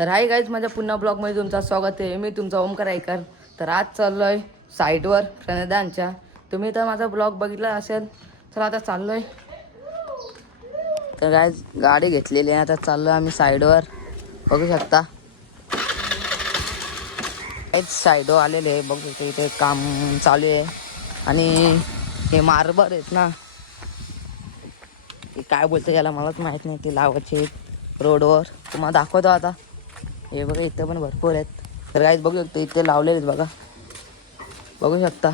तर hi guys, माझ्या पुन्हा ब्लॉगमध्ये तुमचं स्वागत आहे. मी तुमचा ओमकार ऐकर. तर आज चाललो आहे साईडवर प्रणदांच्या. तुम्ही तर माझा ब्लॉग बघितला असेल. तर आता चाललो आहे. तर गाईज गाडी घेतलेली आहे, आता चाललो आहे आम्ही साईडवर. बघू शकता काहीच साईडवर आलेले आहे. बघू शकता इथे काम चालू आहे. आणि हे मार्बर आहेत ना, काय बोलतं याला मलाच माहीत नाही. ते लावायचे रोडवर. तुम्हाला दाखवतो आता. हे बघा इथे पण भरपूर आहेत. तर गाईज बघू शकतो इथे लावलेले आहेत बघा. बघू शकता.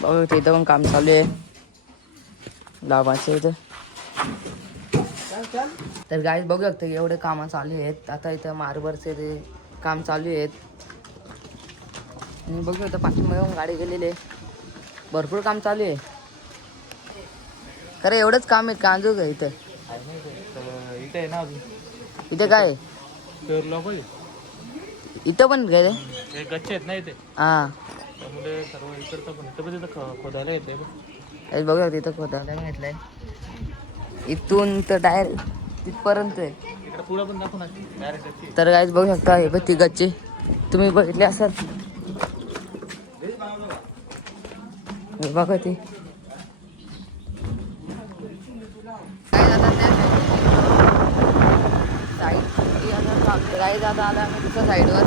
बघू शकतो इथं पण काम चालू आहे लावायचे इथं. तर गाईज बघू शकतो एवढे कामं चालू आहेत. आता इथं मार्बलचे ते काम चालू आहेत. आणि बघू शकतो पाठीमागे गाडी गेलेली आहे. भरपूर काम चालू आहे. खरं एवढंच काम आहे का अजून इथं? इथे ना अजून इथे काय इथं पण काय गच्चे आहेत ना इथे, हा त्यामुळे सर्व इकडचं पण इथं पण तिथं खोदायला येते. बघू शकतो इथं खोदायला घेतलंय. इथून तर डायरेक्ट तिथपर्यंत आहे. इकडे पुढं पण दाखवून डायरेक्ट. तर गाईज बघू शकता हे बघ ती गच्ची तुम्ही बघितली असाल. हे बघा ती गाईज आता आला आम्ही दुसऱ्या साईडवर.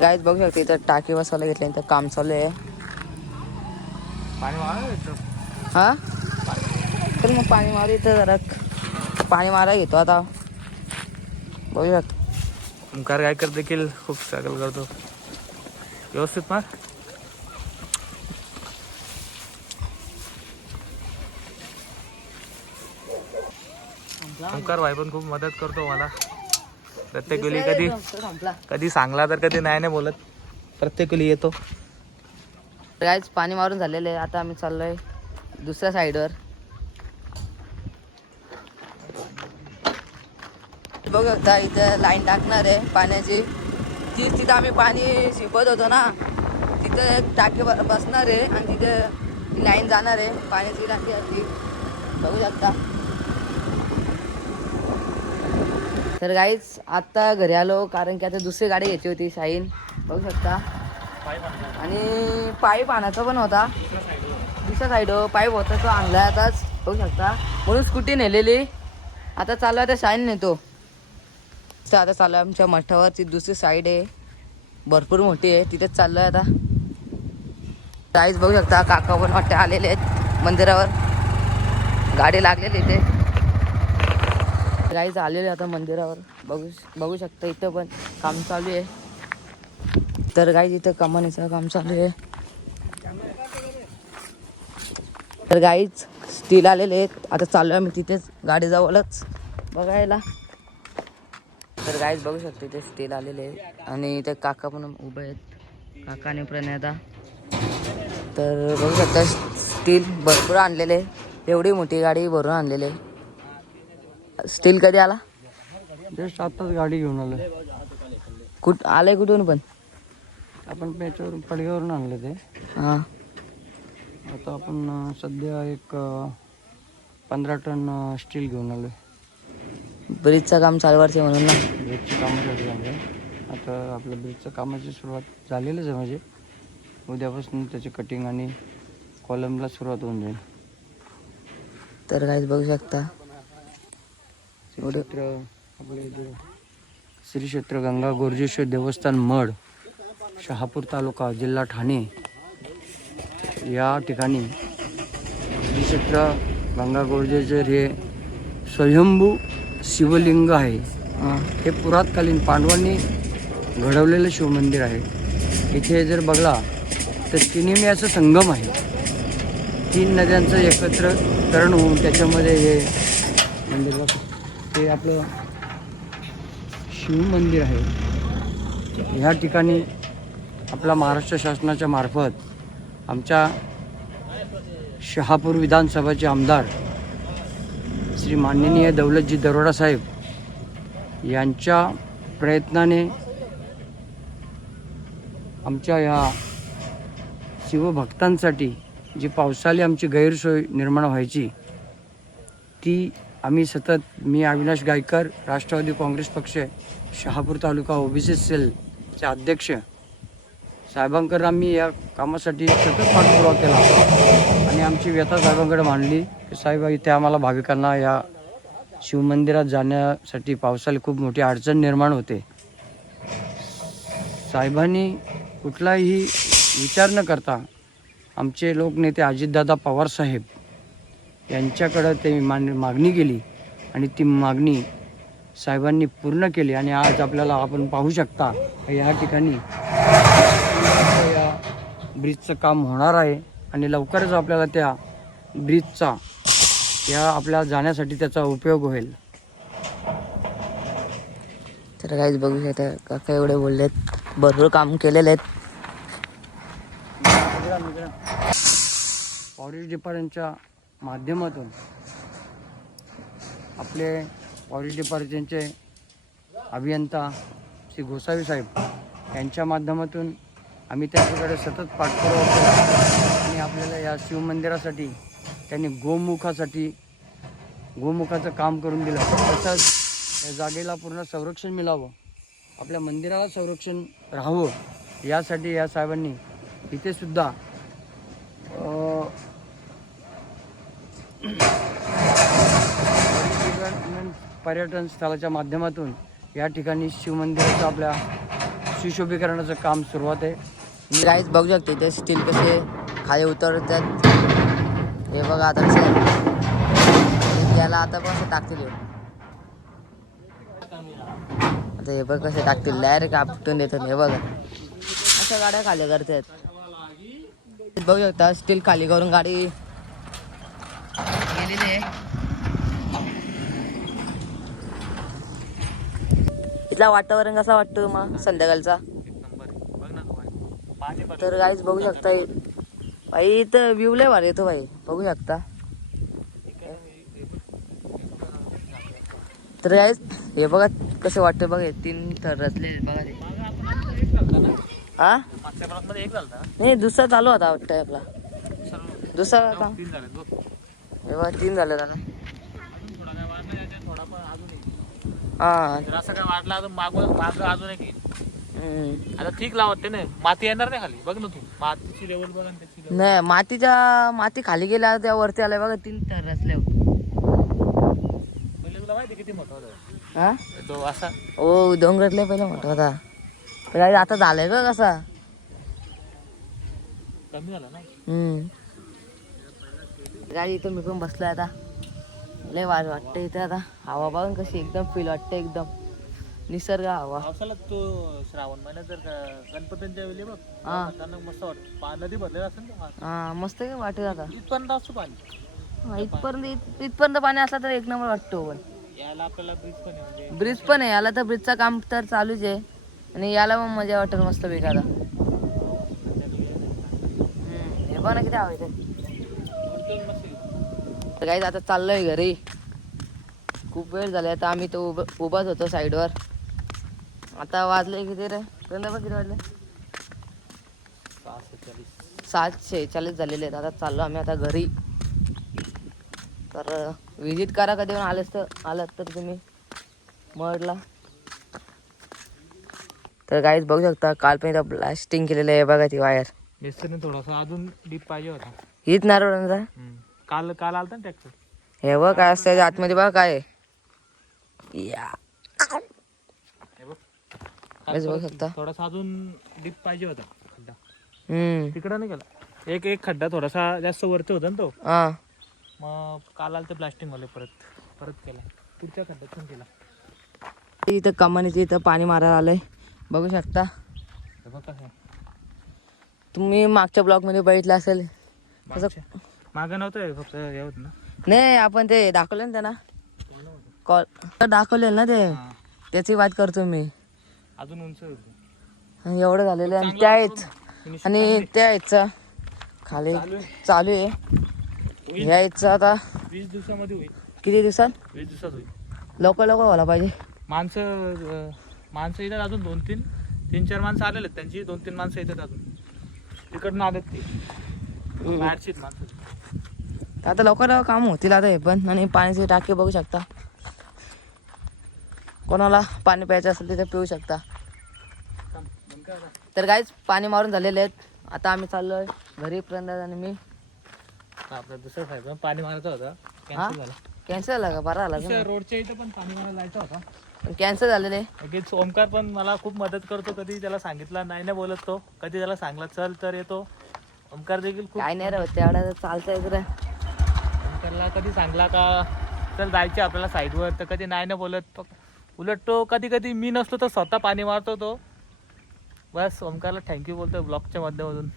गाईज बघू शकते इथं टाकी बसवायला घेतल्या. इथं काम चालू आहे. पाणी हा चल मग पाणी मारू. इथं जरा पाणी मारायला घेतो आता. बघू शकतो ओमकार गायकर देखील खूप स्ट्रगल करतो. व्यवस्थित मार. ओमकार भाई पण खूप मदत करतो मला प्रत्येक वेळी. कधी सांगला तर कधी नाही बोलत. प्रत्येक वेळी येतो. गाईज पाणी मारून झालेलं आहे. आता आम्ही चाललोय दुसऱ्या साईडवर. बघू शकता इथं लाईन टाकणार आहे पाण्याची. तिथं आम्ही पाणी शिपत होतो ना, तिथं एक टाकी बसणार आहे आणि तिथं लाईन जाणार आहे पाण्याची टाकी अशी. बघू शकता. तर गाईज आता घरी आलो कारण की आता दुसरी गाडी घ्यायची होती शाईन. बघू शकता. आणि पाईप आणायचा पण होता दुसऱ्या साईडवर. पाईप होता तो आणला आताच. बघू शकता. म्हणून स्कूटी नेलेली. आता चालू आहे त्या शाईन नेतो. आता चालू आहे आमच्या मठावरची दुसरी साईड आहे. भरपूर मोठी आहे. तिथेच चाललो आहे आता. गाईज बघू शकता काका पण वाटते आलेले आहेत मंदिरावर. गाडी लागलेली इथे. गाईज आलेले आता मंदिरावर. बघू शकता इथं पण काम चालू आहे. तर गाईज इथं कमानीचं काम चालू आहे. तर गाईज स्टील आलेले आहेत. आता चालू आहे मी तिथेच गाडी जवळच बघायला. तर गाईज बघू शकतो इथे स्टील आलेले आहे. आणि इथे काका पण उभे आहेत. काका आणि प्रणयदा. तर बघू शकता स्टील भरपूर आणलेले. एवढी मोठी गाडी भरून आणलेली. स्टील कधी आला? जस्ट आताच गाडी घेऊन आलो. आलंय कुठून पण? आपण याच्यावरून पडग्यावरून आणलं ते. हां आता आपण सध्या एक 15 टन स्टील घेऊन आलो. ब्रिजचं काम चालवायचं म्हणून ना. ब्रिजची कामासाठी आले. आता आपल्या ब्रिजच्या कामाची सुरुवात झालेलीच आहे. म्हणजे उद्यापासून त्याची कटिंग आणि कॉलमला सुरुवात होऊन जाईल. तर काहीच बघू शकता आपले श्री क्षेत्र गंगा गोरजेश्वर देवस्थान मड, शहापूर तालुका, जिल्हा ठाणे या ठिकाणी श्री क्षेत्र गंगा गोरजेश्वर हे स्वयंभू शिवलिंग आहे. हे पुरातकालीन पांडवांनी घडवलेलं शिवमंदिर आहे. इथे जर बघला तर तिन्ही संगम आहे. 3 नद्यांचं एकत्रीकरण होऊन त्याच्यामध्ये हे मंदिर हे आपलं शिवमंदिर आहे. ह्या ठिकाणी आपला महाराष्ट्र शासनाच्या मार्फत आमच्या शहापूर विधानसभाचे आमदार श्री माननीय दौलतजी दरोडा साहेब यांच्या प्रयत्नाने आमच्या ह्या शिवभक्तांसाठी जी पावसाळी आमची गैरसोय निर्माण व्हायची ती आम्ही सतत, मी अविनाश गायकर, राष्ट्रवादी काँग्रेस पक्ष शहापूर तालुका ओबीसी सेलचे अध्यक्ष, साहेबांकडे आम्ही या कामासाठी सतत पाठपुरावा केला आणि आमची व्यथा साहेबांकडे मांडली की साहेब, इथे आम्हाला भाविकांना या शिवमंदिरात जाण्यासाठी पावसाळी खूप मोठी अडचण निर्माण होते. साहेबांनी कुठलाही विचार न करता आमचे लोकनेते अजितदादा पवार साहेब यांच्याकडं ते मागणी केली आणि ती मागणी साहेबांनी पूर्ण केली. आणि आज आपल्याला आपण पाहू शकता या ठिकाणी या ब्रिजचं काम होणार आहे आणि लवकरच आपल्याला त्या ब्रिजचा या आपल्या जाण्यासाठी त्याचा उपयोग होईल. तर काहीच बघू शकता काका एवढे बोललेत, भरपूर काम केलेले आहेत. फॉरेस्ट डिपार्टमेंटच्या माध्यमातून आपले फॉरेस्ट डिपार्टमेंटचे अभियंता श्री गोसावी साहेब यांच्या माध्यमातून आम्ही त्यांच्याकडे सतत पाठपुरावा केला आणि आपल्याला या शिवमंदिरासाठी त्यांनी गोमुखाचं काम करून दिलं. तसंच या जागेला पूर्ण संरक्षण मिळावं, आपल्या मंदिराला संरक्षण राहावं यासाठी या साहेबांनी इथे सुद्धा पर्यटन स्थळाच्या माध्यमातून या ठिकाणी शिवमंदिराचं आपल्या सुशोभीकरणाचं काम सुरुवात आहे. मी काहीच बघू शकते ते स्टील कसे खाली उतरतात. हे बघा आता कसे याला आता पण असं टाकतील. आता हे बघ कसे टाकतील, डायरेक्ट आपटून देतात. हे बघा अशा गाड्या खाली करतात. बघू शकता स्टील खाली करून गाडी गेलेली आहे. इथला वातावरण कसा वाटतो मग संध्याकाळचा? तर गाईच बघू शकता भाई, इथं व्ह्यू लय भारी येतो भाई, बघू शकता. तर गाईच हे बघा कसं वाटतं बघा, 3 थर रचले बघा ते. हा नाही, दुसरा चालू होता वाटतं आपला, दुसरा आता हे बघा 3 झाले ना. हा असं काय वाटलं अजून माग अजून एक आता ठीक लावते ना, माती येणार नाही खाली. बघ ना तू मातीची लेवल बघ आणि त्याची level. नाही, माती खाली गेल्या त्या वरती आल्या बघा 3 थर रचले. पहिले तुला माहिती किती मोठा होता हा तो असा? ओ डोंगरातले पहिले मोठा होता, पण आता झालंय का कसा? कमी झाला ना. गाडी इथं मी पण बसलोय आता, लय वाज वाटतं इथे. आता हवा बघून कशी एकदम फील वाटते, एकदम निसर्ग हवा. पावसाला तो श्रावण महिन्यात जर गणपतींच्या वेळी बघ हा अचानक मस्त वाटत. नदी भरलेला असेल ना, हा मस्त काय वाटत आता. इथपर्यंत असतो पाणी. इथपर्यंत पाणी असला तर एक नंबर वाटतो. पण याला आपल्याला ब्रिज पण आहे, म्हणजे ब्रिज पण आहे याला, तर ब्रिजचं काम तर चालूच आहे आणि याला पण मजा वाटेल मस्त पैकी आता. हे बघ ना किती हवं इथे. तर काही आता चाललोय घरी, खूप वेळ झाला. आता आम्ही तो उभाच होतो साईडवर. आता वाजले किती रे? किती वाजले? 7:46 झालेले आहेत. आता चाललो आम्ही आता घरी. तर विजिट करा कधी पण आलात तर तुम्ही मडला. तर काहीच बघू शकता, काल पण इथं ब्लास्टिंग केलेलं आहे बघा ती वायर. मिस्त्रीने थोडासा अजून डीप पाहिजे होता. हीच नारळांचा काल आलता ना ट्रॅक्टर. हे बघ काय असतं आतमध्ये बघा काय या. बघू शकता थोडासा अजून डीप पाहिजे होता खड्डा. तिकडं नाही गेला. एक खड्डा थोडासा जास्त वरती होता ना तो. हा मग काल आलं ते ब्लास्टिंग वाले परत केला. पुढच्या खड्ड्यात पण केला. इथं कमानीचं इथं पाणी मारायला आलंय बघू शकता तुम्ही. मागच्या ब्लॉक मध्ये बघितलं असेल. मागं नव्हतं फक्त हे होत ना. नाही, आपण ते दाखवलं ना त्यांना कॉल दाखवलेलं ना ते, त्याची बात करतो मी. अजून उंच एवढं झालेलं आणि त्या आहेत आणि त्या यायचा खाली चालू आहे. ह्या यायचं आता 20 दिवसामध्ये होईल. किती दिवसात? 20 दिवसात होईल. लवकर व्हायला पाहिजे. माणसं येतात अजून 2-3-4 माणसं आलेले आहेत. त्यांची 2-3 माणसं येतात अजून तिकडनं आलेत ते. बाहेरशीच माणसं. आता लवकर काम होतील आता हे पण. आणि पाण्याचे टाके बघू शकता, कोणाला पाणी प्यायचं असेल तिथे पिऊ शकता. तर गाईच पाणी मारून झालेले आहेत. आता आम्ही चाललोय घरी, प्रंदाज आणि मी. आपलं दुसरं साहेब पाणी मारायचं होतं, हा कॅन्सल झालं. कॅन्सल झाला का? बरं झाला दुसऱ्या रोडच्या इथं पण पाणी मारायला जायचं होतं. पण कॅन्सल झालेले. लगेच ओमकार पण मला खूप मदत करतो. कधी त्याला सांगितलं नाही नाही बोलत तो, कधी त्याला सांगला चल तर येतो. ओमकार देखील खूप काय नाही रे तेवढा चालतंय रे. ओमकारला कधी सांगला का चल जायचे आपल्याला साईडवर, तर कधी नाही नाही बोलत. उलट तो कधी कधी मी नसतो तर स्वतः पाणी मारतो तो. बस ओमकारला थँक्यू बोलतो ब्लॉगच्या माध्यमातून.